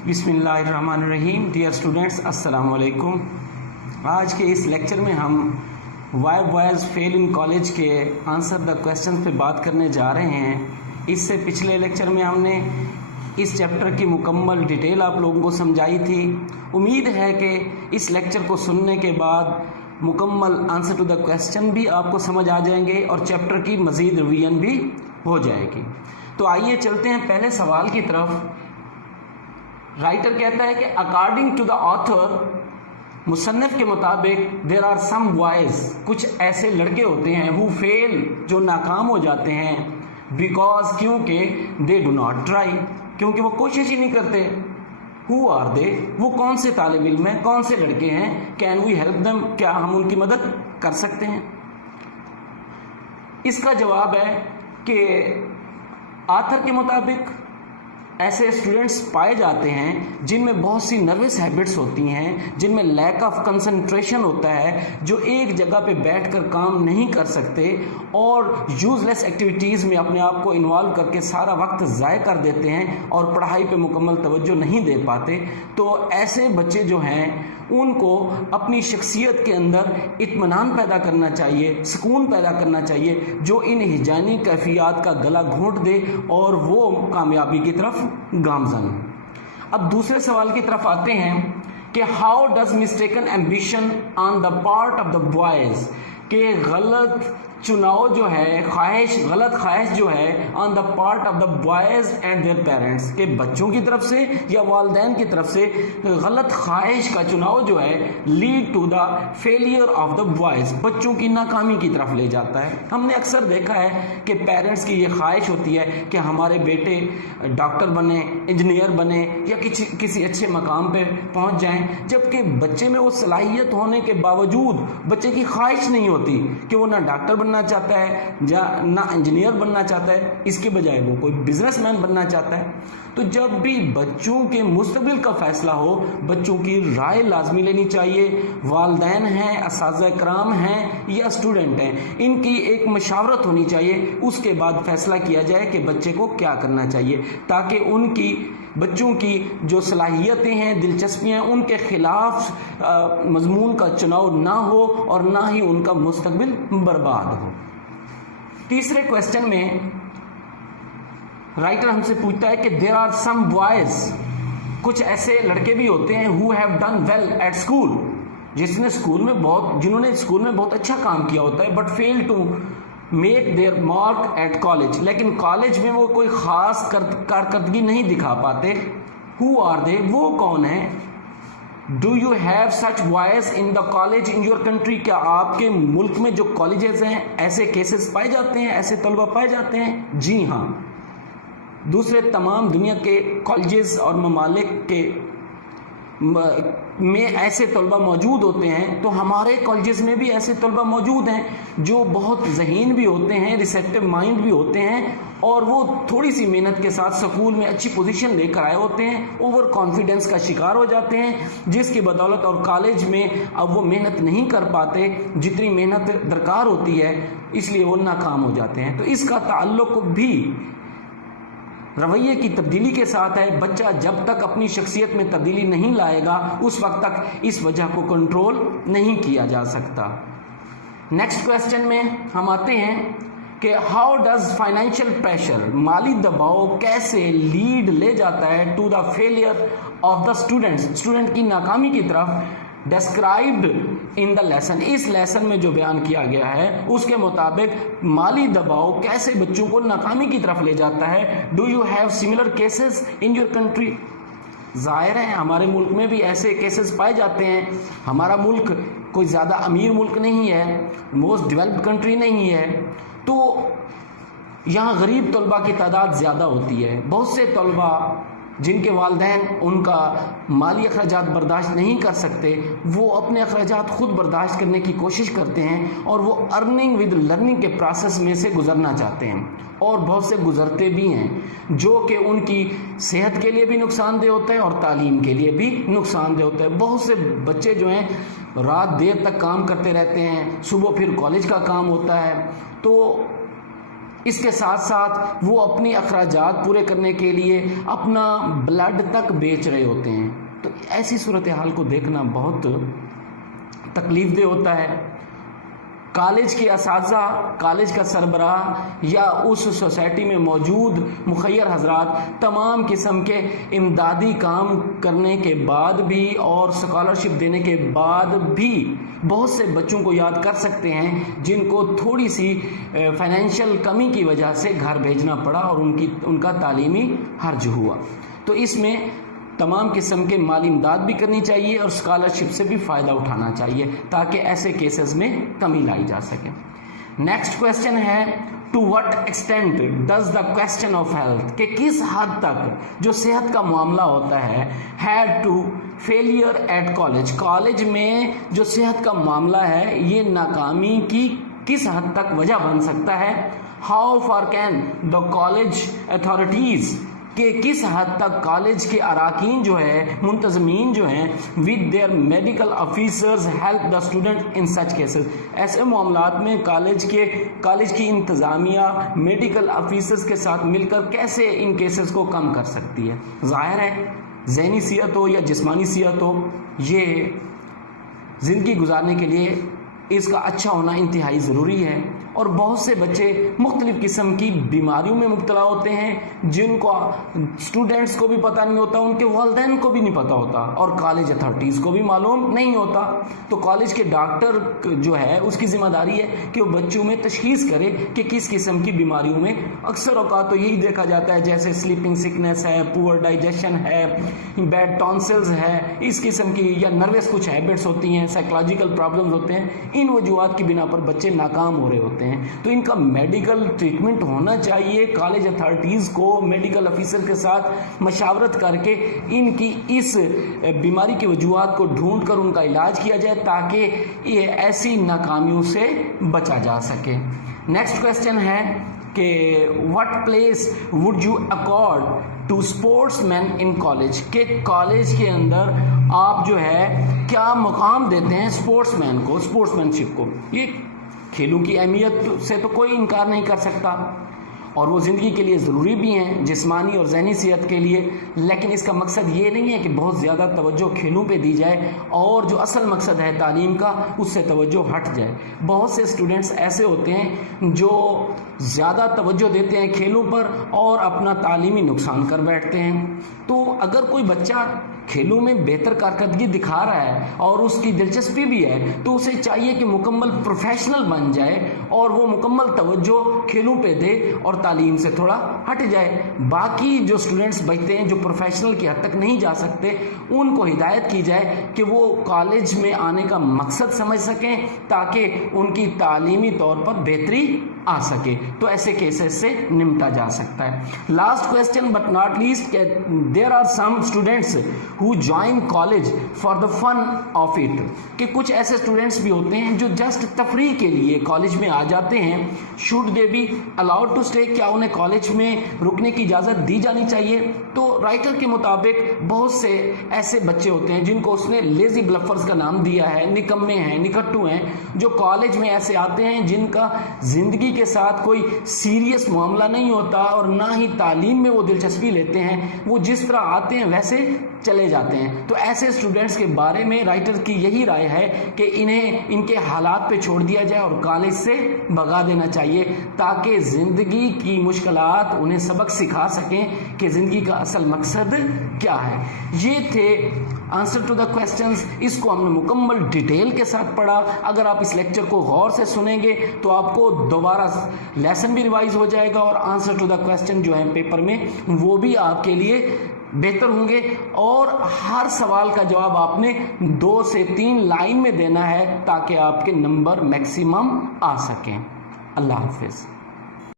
बिस्मिल्लाहिर्रहमानिर्रहीम। Dear students, अस्सलाम वालेकुम। आज के इस लेक्चर में हम why boys fail in college के आंसर द क्वेश्चन पे बात करने जा रहे हैं। इससे पिछले लेक्चर में हमने इस चैप्टर की मुकम्मल डिटेल आप लोगों को समझाई थी। उम्मीद है कि इस लेक्चर को सुनने के बाद मुकम्मल आंसर टू द क्वेश्चन भी आपको समझ आ जाएंगे और चैप्टर की मज़ीद रिवीजन भी हो जाएगी। तो आइए चलते हैं पहले सवाल की तरफ। राइटर कहता है कि अकॉर्डिंग टू द ऑथर, मुसन्निफ के मुताबिक, देयर आर सम बॉयज़, कुछ ऐसे लड़के होते हैं, हु फेल, जो नाकाम हो जाते हैं, बिकॉज, क्योंकि, दे डू नॉट ट्राई, क्योंकि वो कोशिश ही नहीं करते। हु आर दे, वो कौन से तालिब इल्म हैं, कौन से लड़के हैं। कैन वी हेल्प देम, क्या हम उनकी मदद कर सकते हैं। इसका जवाब है कि ऑथर के मुताबिक ऐसे स्टूडेंट्स पाए जाते हैं जिनमें बहुत सी नर्वस हैबिट्स होती हैं, जिनमें लैक ऑफ कंसंट्रेशन होता है, जो एक जगह पे बैठकर काम नहीं कर सकते और यूजलेस एक्टिविटीज़ में अपने आप को इन्वॉल्व करके सारा वक्त ज़ाय कर देते हैं और पढ़ाई पे मुकम्मल तवज्जो नहीं दे पाते। तो ऐसे बच्चे जो हैं उनको अपनी शख्सियत के अंदर इत्मीनान पैदा करना चाहिए, सुकून पैदा करना चाहिए, जो इन हिजानी कैफियत का गला घोंट दे और वो कामयाबी की तरफ गामजन। अब दूसरे सवाल की तरफ आते हैं कि how does mistaken ambition on the part of the boys, के गलत चुनाव जो है, गलत ख्वाहिश जो है on the part of the boys and their parents, के बच्चों की तरफ से या वालिदैन की तरफ से गलत ख्वाहिश का चुनाव जो है, lead to the failure of the boys, बच्चों की नाकामी की तरफ ले जाता है। हमने अक्सर देखा है कि पेरेंट्स की ये ख्वाहिश होती है कि हमारे बेटे डॉक्टर बने, इंजीनियर बने या किसी अच्छे मकाम पर पहुँच जाएँ, जबकि बच्चे में वो सलाहियत होने के बावजूद बच्चे की ख्वाहिश नहीं होती कि वो ना डॉक्टर बनना चाहता है या ना इंजीनियर बनना चाहता है, इसके बजाय वो कोई बिजनेसमैन बनना चाहता है। तो जब भी बच्चों के मुस्तकबिल का फैसला हो, बच्चों की राय लाजमी लेनी चाहिए। वालिदैन हैं, असातिज़ा कराम हैं या स्टूडेंट हैं, इनकी एक मशावरत होनी चाहिए। उसके बाद फैसला किया जाए कि बच्चे को क्या करना चाहिए, ताकि उनकी बच्चों की जो सलाहियतें हैं, दिलचस्पियाँ, उनके खिलाफ मजमून का चुनाव ना हो और ना ही उनका मुस्तकबिल बर्बाद हो। तीसरे क्वेश्चन में राइटर हमसे पूछता है कि देयर आर सम बॉयज़, कुछ ऐसे लड़के भी होते हैं, who have done well at school, जिन्होंने स्कूल में बहुत अच्छा काम किया होता है, but fail to make their mark at college, लेकिन कॉलेज में वो कोई ख़ास कारकर्दगी नहीं दिखा पाते। हु आर दे, वो कौन है। Do you have such boys in the college in your country, क्या आपके मुल्क में जो कॉलेजेस हैं ऐसे केसेस पाए जाते हैं, ऐसे तलबा पाए जाते हैं। जी हाँ, दूसरे तमाम दुनिया के कॉलेजेस और ममालिक के में ऐसे तलबा मौजूद होते हैं, तो हमारे कॉलेजेस में भी ऐसे तलबा मौजूद हैं जो बहुत ज़हीन भी होते हैं, रिसेप्टिव माइंड भी होते हैं और वो थोड़ी सी मेहनत के साथ स्कूल में अच्छी पोजीशन लेकर आए होते हैं, ओवर कॉन्फिडेंस का शिकार हो जाते हैं, जिसकी बदौलत और कॉलेज में अब वो मेहनत नहीं कर पाते जितनी मेहनत दरकार होती है, इसलिए वो नाकाम हो जाते हैं। तो इसका ताल्लुक भी रवैये की तब्दीली के साथ है। बच्चा जब तक अपनी शख्सियत में तब्दीली नहीं लाएगा, उस वक्त तक इस वजह को कंट्रोल नहीं किया जा सकता। नेक्स्ट क्वेश्चन में हम आते हैं कि हाउ डज फाइनेंशियल प्रेशर, माली दबाव कैसे लीड ले जाता है to the failure of the student की नाकामी की तरफ, डिस्क्राइब्ड इन द लेसन, इस लेसन में जो बयान किया गया है उसके मुताबिक माली दबाव कैसे बच्चों को नाकामी की तरफ ले जाता है। Do you have similar cases in your country, जाहिर है हमारे मुल्क में भी ऐसे केसेस पाए जाते हैं। हमारा मुल्क कोई ज़्यादा अमीर मुल्क नहीं है, मोस्ट डेवलप्ड कंट्री नहीं है, तो यहाँ गरीब तलबा की तादाद ज़्यादा होती है। बहुत से तलबा जिनके वालिदैन उनका माली अखराजात बर्दाश्त नहीं कर सकते, वो अपने अखराजात खुद बर्दाश्त करने की कोशिश करते हैं और वो अर्निंग विद लर्निंग के प्रोसेस में से गुजरना चाहते हैं और बहुत से गुजरते भी हैं, जो कि उनकी सेहत के लिए भी नुकसानदेह होता है और तालीम के लिए भी नुकसानदेह होता है। बहुत से बच्चे जो हैं रात देर तक काम करते रहते हैं, सुबह फिर कॉलेज का काम होता है, तो اس کے ساتھ ساتھ وہ اپنی اخراجات پورے کرنے کے لیے اپنا بلڈ تک بیچ رہے ہوتے ہیں. تو ایسی صورتحال کو دیکھنا بہت تکلیف دہ ہوتا ہے. کالج کے اساتذہ، کالج کا سربراہ یا اس سوسائٹی میں موجود مخیر حضرات تمام قسم کے امدادی کام کرنے کے بعد بھی اور اسکالرشپ دینے کے بعد بھی بہت سے بچوں کو یاد کر سکتے ہیں جن کو تھوڑی سی فائنینشیل کمی کی وجہ سے گھر بھیجنا پڑا اور ان کا تعلیمی حرج ہوا. تو اس میں تمام قسم کے مالی امداد بھی کرنی چاہیے اور اسکالرشپ سے بھی فائدہ اٹھانا چاہیے تاکہ ایسے کیسز میں کمی لائی جا سکے. نیکسٹ کویسچن ہے to what extent does the question of health, کہ کس حد تک جو صحت کا معاملہ ہوتا ہے head to failure at college, college میں جو صحت کا معاملہ ہے یہ ناکامی کی کس حد تک وجہ بن سکتا ہے. How far can the college authorities, کہ کس حد تک کالج کے اراکین جو ہے، منتظمین جو ہیں، with their medical officers help the student in such cases, ایسے معاملات میں کالج کی انتظامیہ میڈیکل آفیسرز کے ساتھ مل کر کیسے ان کیسز کو کم کر سکتی ہے. ظاہر ہے ذہنی صحت ہو یا جسمانی صحت ہو، یہ زندگی گزارنے کے لیے اس کا اچھا ہونا انتہائی ضروری ہے. اور بہت سے بچے مختلف قسم کی بیماریوں میں مبتلا ہوتے ہیں جن کو اسٹوڈنٹس کو بھی پتہ نہیں ہوتا، ان کے والدین کو بھی نہیں پتہ ہوتا اور کالج اتھارٹیز کو بھی معلوم نہیں ہوتا. تو کالج کے ڈاکٹر جو ہے اس کی ذمہ داری ہے کہ وہ بچوں میں تشخیص کرے کہ کس قسم کی بیماریوں میں. اکثر اوقات تو یہی دیکھا جاتا ہے جیسے سلیپنگ سکنس ہے، پور ڈائجیشن ہے، بیڈ ٹونسلز ہے، اس قسم کی یا نروس کچھ ہیبٹس ہوتی ہیں، سائیکولوجیکل پرابلمز ہوتے ہیں. ان وجوہات کی بنا پر بچے ناکام ہو رہے ہوتے ہیں. تو ان کا میڈیکل ٹریٹمنٹ ہونا چاہیے. کالج اتھارٹیز کو میڈیکل آفیسر کے ساتھ مشاورت کر کے ان کی اس بیماری کی وجوہات کو ڈھونڈ کر ان کا علاج کیا جائے تاکہ یہ ایسی ناکامیوں سے بچا جا سکے. نیکسٹ کویسچن ہے کہ what place would you accord to sportsmen in college, کہ کالج کے اندر آپ جو ہے کیا مقام دیتے ہیں اسپورٹس مین کو، اسپورٹس مین شپ کو. یہ کھیلوں کی اہمیت سے تو کوئی انکار نہیں کر سکتا اور وہ زندگی کے لیے ضروری بھی ہیں، جسمانی اور ذہنی صحت کے لیے. لیکن اس کا مقصد یہ نہیں ہے کہ بہت زیادہ توجہ کھیلوں پہ دی جائے اور جو اصل مقصد ہے تعلیم کا اس سے توجہ ہٹ جائے. بہت سے اسٹوڈنٹس ایسے ہوتے ہیں جو زیادہ توجہ دیتے ہیں کھیلوں پر اور اپنا تعلیمی نقصان کر بیٹھتے ہیں. تو اگر کوئی بچہ کھیلوں میں بہتر کارکردگی دکھا رہا ہے اور اس کی دلچسپی بھی ہے تو اسے چاہیے کہ مکمل پروفیشنل بن جائے اور وہ مکمل توجہ کھیلوں پہ دے اور تعلیم سے تھوڑا ہٹ جائے. باقی جو اسٹوڈنٹس بچتے ہیں جو پروفیشنل کی حد تک نہیں جا سکتے ان کو ہدایت کی جائے کہ وہ کالج میں آنے کا مقصد سمجھ سکیں تاکہ ان کی تعلیمی طور پر بہتری آ سکے. تو ایسے کیسز سے نمٹا جا سکتا ہے. Last question but not least, there are some students who join college for the fun of it، کہ کچھ ایسے اسٹوڈنٹس بھی ہوتے ہیں جو جسٹ تفریح کے لیے کالج میں آ جاتے ہیں. should they be allowed to stay، کیا انہیں کالج میں رکنے کی اجازت دی جانی چاہیے؟ تو رائٹر کے مطابق بہت سے ایسے بچے ہوتے ہیں جن کو اس نے لیزی بلفرز کا نام دیا ہے، نکمے ہیں، نکٹو ہیں، جو کالج میں ایسے آتے ہیں جن کا زندگی کے ساتھ کوئی سیریس معاملہ نہیں ہوتا اور نہ ہی تعلیم میں وہ دلچسپی لیتے ہیں، وہ جس طرح آتے ہیں ویسے چلے جاتے ہیں. تو ایسے اسٹوڈنٹس کے بارے میں رائٹر کی یہی رائے ہے کہ انہیں ان کے حالات پہ چھوڑ دیا جائے اور کالج سے بھگا دینا چاہیے تاکہ زندگی کی مشکلات انہیں سبق سکھا سکیں کہ زندگی کا اصل مقصد کیا ہے. یہ تھے آنسر ٹو دا کویسچنز. اس کو ہم نے مکمل ڈیٹیل کے ساتھ پڑھا. اگر آپ اس لیکچر کو غور سے سنیں گے تو آپ کو دوبارہ لیسن بھی ریوائز ہو جائے گا اور آنسر ٹو دا کویسچن جو ہے پیپر میں وہ بھی آپ کے لیے بہتر ہوں گے. اور ہر سوال کا جواب آپ نے 2 سے 3 لائن میں دینا ہے تاکہ آپ کے نمبر میکسیمم آ سکیں. اللہ حافظ.